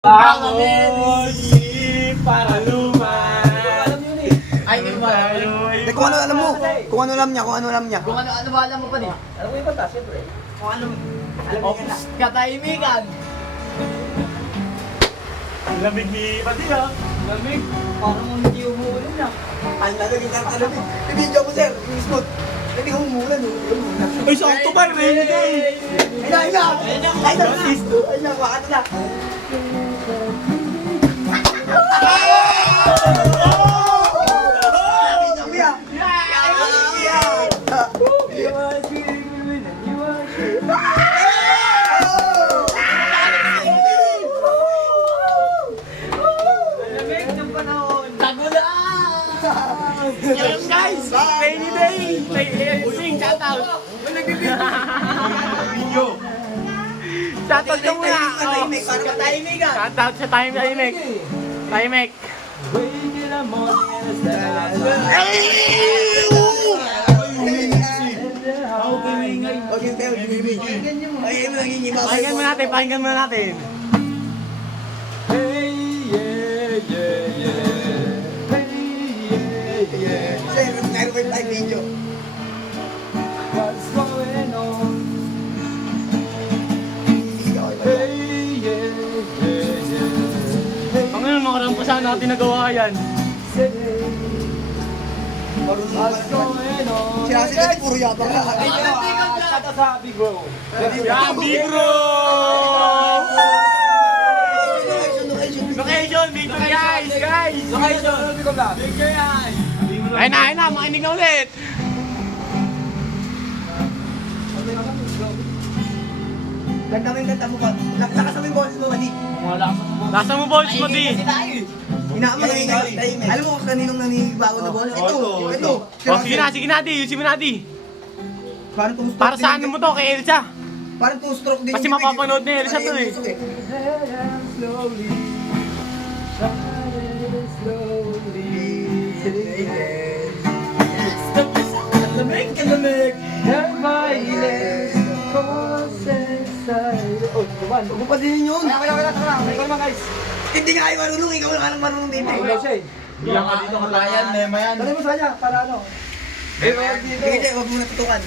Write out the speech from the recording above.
Bangon para luman. Alam yun eh. Ay, hindi mo alam. Kung ano alam mo, kung ano alam niya. Kung ano ba alam mo pa din? Alam mo yung kanta, siyempre. Kung ano, alam mo na. Katahimikan. Lamig ni Pati ah. Lamig. Parang hindi umuulan na. Ang lalagay ng alamig. Ibigyan mo sir, yung smooth. Hindi ko umulan. Ay, sakto pa rin. Ayun na! Ayun na, ano na? Lamig ng panahon. Tagulan! Ngayon guys, rainy day. Sing, shout out. Video. Shout out ka muna. Katahimikan. Shout out sa Timek. Timek. Pakinggan mo natin. Sir, meron kayo tayo video. Ang ano, nakarang pa sana natin nagawa yan. Sinasigat puro yabang na. Yan, big bro! Location, big guys! Ayun na, makinig na ulit! Ganda mo yung ganda mo pa. Lakas mo yung boses mo, Mani. Nasa mo balls mo, di? Inaama na yung alam mo kung kaninong naninibago na boses? Ito. Oh, sige na, di. Yusin mo na, di. Parang tung stroke Para sa ano mo to, kay Elsa? Parang tung stroke din. Kasi mapapanood ni Elsa to eh. Lamig ka lamig. Huwag mo pa din yun. Wala. Ikaw naman guys. Hindi nga kayo marunong, ikaw lang ang marunong dito. Bilang ka dito katayan, mema yan. Dali mo sa kanya, para ano? Sige, huwag mo natutukan.